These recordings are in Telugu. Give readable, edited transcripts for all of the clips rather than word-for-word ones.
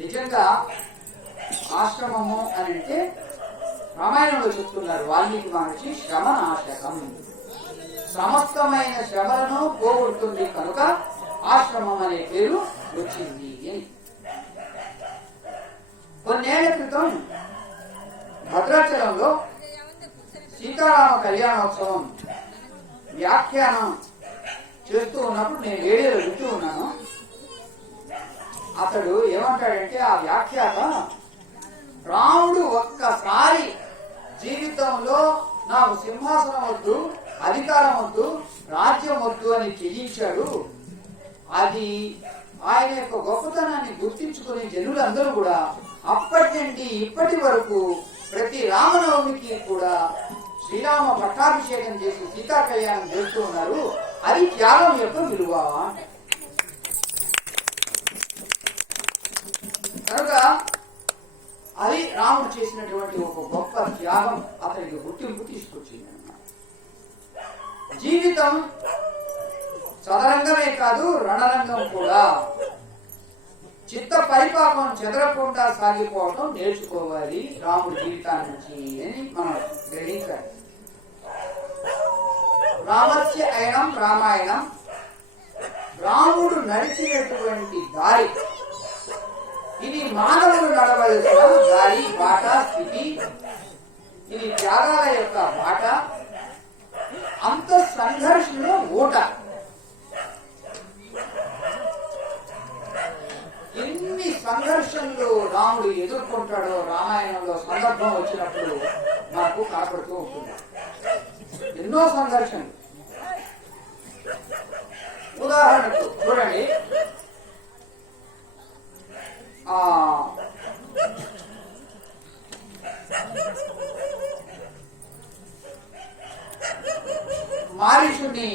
నిజంగా ఆశ్రమము అని అంటే రామాయణంలో చెప్తున్నారు వాల్మీకి మహర్షి శ్రమనాశకం, సమస్తమైన శ్రమలను పోగొడుతుంది కనుక ఆశ్రమం అనే పేరు వచ్చింది అని. కొన్నేళ్ల క్రితం భద్రాచలంలో సీతారామ కళ్యాణోత్సవం వ్యాఖ్యానం చేస్తూ ఉన్నప్పుడు నేను రేడియోలో వింటూ ఉన్నాను. అతడు ఏమంటాడంటే, ఆ వ్యాఖ్యాత రాముడు ఒక్కసారి జీవితంలో నాకు సింహాసనం వద్దు, అధికారం వద్దు, రాజ్యం వద్దు అని త్యజించాడు. అది ఆయన యొక్క గొప్పతనాన్ని గుర్తించుకునే జనులందరూ కూడా అప్పటి నుండి ఇప్పటి వరకు ప్రతి రామనవమికి కూడా శ్రీరామ పట్టాభిషేకం చేసి సీతా కళ్యాణం చేస్తూ ఉన్నారు. అది త్యాగం యొక్క విలువ. కనుక అది రాముడు చేసినటువంటి ఒక గొప్ప త్యాగం అతనికి గుర్తింపు తీసుకొచ్చింది. జీవితం చదరంగమే కాదు, రణరంగం కూడా. చిత్త పరిపాకం చెదరకుండా సాగిపోవడం నేర్చుకోవాలి రాముడి జీవితాన్ని నుంచి అని మనం గ్రహించాలి. రామస్య అయినం రామాయణం, రాముడు నడిచినటువంటి దారి ఇది మానవుడు నడవలసిన దారి, బాట, స్థితి. ఇది త్యాగాల యొక్క బాట, అంత సంఘర్షణలో ఊట. ఎన్ని సంఘర్షణలు రాముడు ఎదుర్కొంటాడో రామాయణంలో సందర్భం వచ్చినప్పుడు మనకు కనపడుతూ ఉంటుంది. ఎన్నో సంఘర్షణలు. ఉదాహరణకు చూడండి, మారీషుని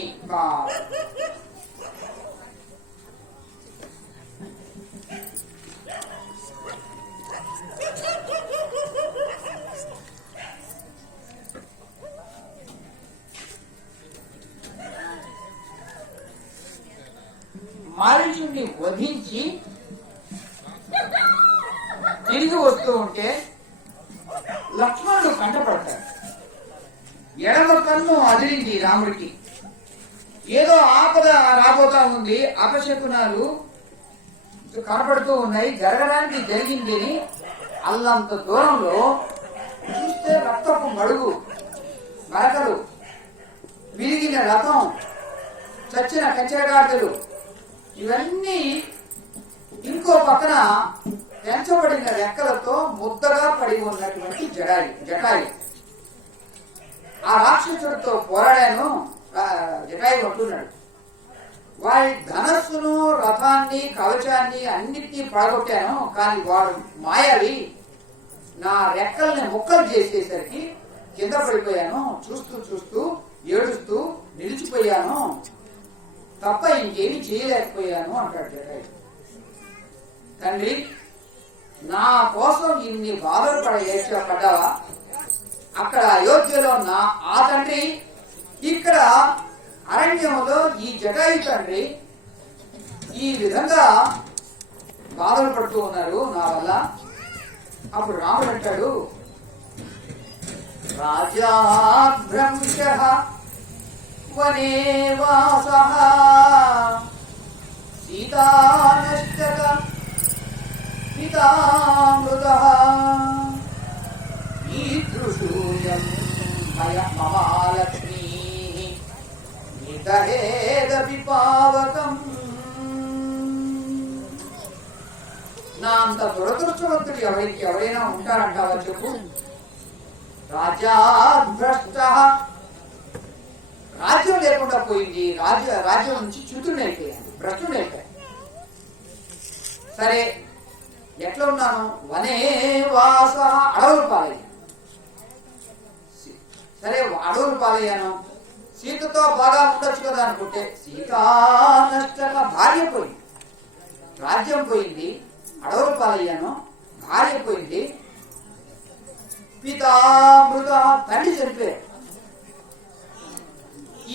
మారీషుని వధించి తిరిగి వస్తూ ఉంటే లక్ష్మణుడు కంటపడతాడు. ఎడమ కన్ను అదిరింది రాముడికి. ఏదో ఆపద రాబోతా ఉంది, అపశకునాలు కనపడుతూ ఉన్నాయి, జరగడానికి జరిగిందని అల్లంత దూరంలో చూస్తే రక్తపు మడుగు, మరకలు, విరిగిన రథం, చచ్చిన కంచెగాడులు, ఇవన్నీ ఇంకో పక్కన పెంచబడిన రెక్కలతో ముద్దగా పడి ఉన్నటువంటి జటాయి. ఆ రాక్షసుడితో పోరాడాను జటాయి అంటున్నాడు. వాడి ధనస్సును, రథాన్ని, కవచాన్ని అన్నిటినీ పడగొట్టాను, కానీ వాడు మాయావి నా రెక్కల్ని ముక్కలు చేసేసరికి కింద పడిపోయాను. చూస్తూ చూస్తూ ఏడుస్తూ నిలిచిపోయాను తప్ప ఇంకేమీ చేయలేకపోయాను అంటాడు జటాయి. తండ్రి, నా కోసం ఇన్ని బాధలు పడ్డావా? అక్కడ అయోధ్యలో ఆ తండ్రి, ఇక్కడ అరణ్యంలో ఈ జటాయు తండ్రి ఈ విధంగా బాధలు పడుతూ ఉన్నారు నా వల్ల. అప్పుడు రాముడు అంటాడు, రాజాభ్రంశః వనే వాసః సీతానష్టక పితామృతః ఈదృశూయం మమాలక్ష్మీ నిదహేదపి పావకం. నా అంత దురదృష్టవంతుడు ఎవరైనా ఉంటారంటావా చెప్పు? రాజ్యాద్భ్రష్టః, రాజ్యం లేకుండా పోయింది, రాజ్యం నుంచి చ్యుతుడైపోయాను, భ్రష్టుడైపోయాను. సరే, ఎట్లా ఉన్నాను? వనే వాస, అడవులు పాలయ్యాను. సరే, అడవులు పాలయ్యాను. సీతతో బాగా ఉండొచ్చు కదా అనుకుంటే సీతానష్టక, భార్య పోయింది, రాజ్యం పోయింది, అడవులు పాలయ్యాను, భార్య పోయింది, పితామృత, తండ్రి చనిపోయాడు.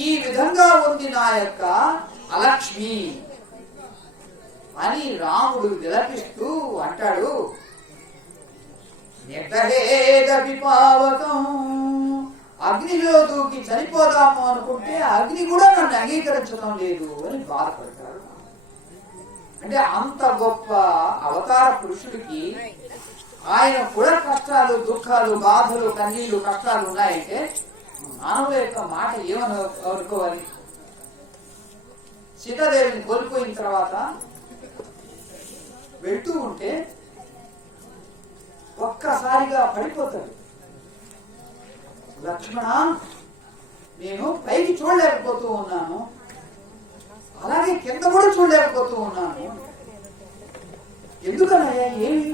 ఈ విధంగా ఉంది నా యొక్క అలక్ష్మి. అని రాముడు విలపిస్తూ అంటాడు, నిర్దహేదపి పావకం, అగ్నిలో దూకి చనిపోదాము అనుకుంటే అగ్ని కూడా నన్ను అంగీకరించడం లేదు అని బాధపడతాడు. అంటే అంత గొప్ప అవతార పురుషుడికి ఆయన కూడా కష్టాలు, దుఃఖాలు, బాధలు, కన్నీళ్లు, కష్టాలు ఉన్నాయంటే మానవుల యొక్క మాట ఏమని అనుకోవాలి? సీతాదేవిని కోల్పోయిన తర్వాత వెళ్తూ ఉంటే ఒక్కసారిగా పడిపోతాడు. లక్ష్మణ, నేను పైకి చూడలేకపోతూ ఉన్నాను, అలాగే కింద కూడా చూడలేకపోతూ ఉన్నాను. ఎందుకనయ్యా? ఏమి?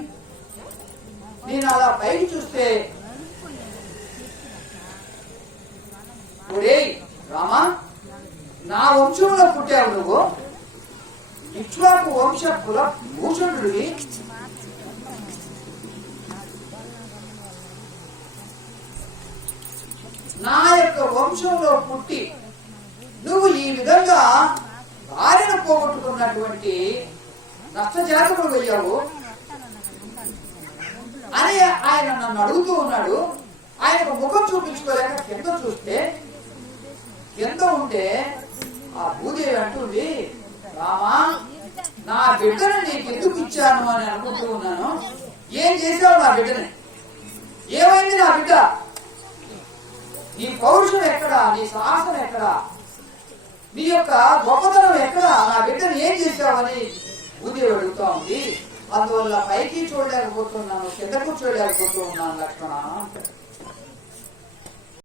నేను అలా పైకి చూస్తే, ఒరేయ్ రామా, నా వంశంలో పుట్టావు నువ్వు, ఇక్ష్వాకు వంశ కుల భూషణుడివి. నా యొక్క వంశంలో పుట్టి నువ్వు ఈ విధంగా భార్యను పోగొట్టుకున్నటువంటి నష్టజాతకుడు అయ్యావు అని ఆయన నన్ను అడుగుతూ ఉన్నాడు. ఆయనకు ముఖం చూపించుకోలేక కింద చూస్తే, కింద ఉంటే ఆ భూదేవి అంటుంది, రామా, నా బిడ్డను నీకు ఎందుకు ఇచ్చాను అని అనుకుంటూ ఉన్నాను. ఏం చేశావు నా బిడ్డని? ఏమైంది నా బిడ్డ? నీ పౌరుషం ఎక్కడా? నీ సాహసం ఎక్కడా? నీ యొక్క గొప్పతనం ఎక్కడా? నా బిడ్డను ఏం చేశావని భూదేవి అడుగుతా ఉంది. అందువల్ల పైకి చూడలేకపోతున్నాను, కిందకు చూడలేకపోతూ ఉన్నాను లక్ష్మణ.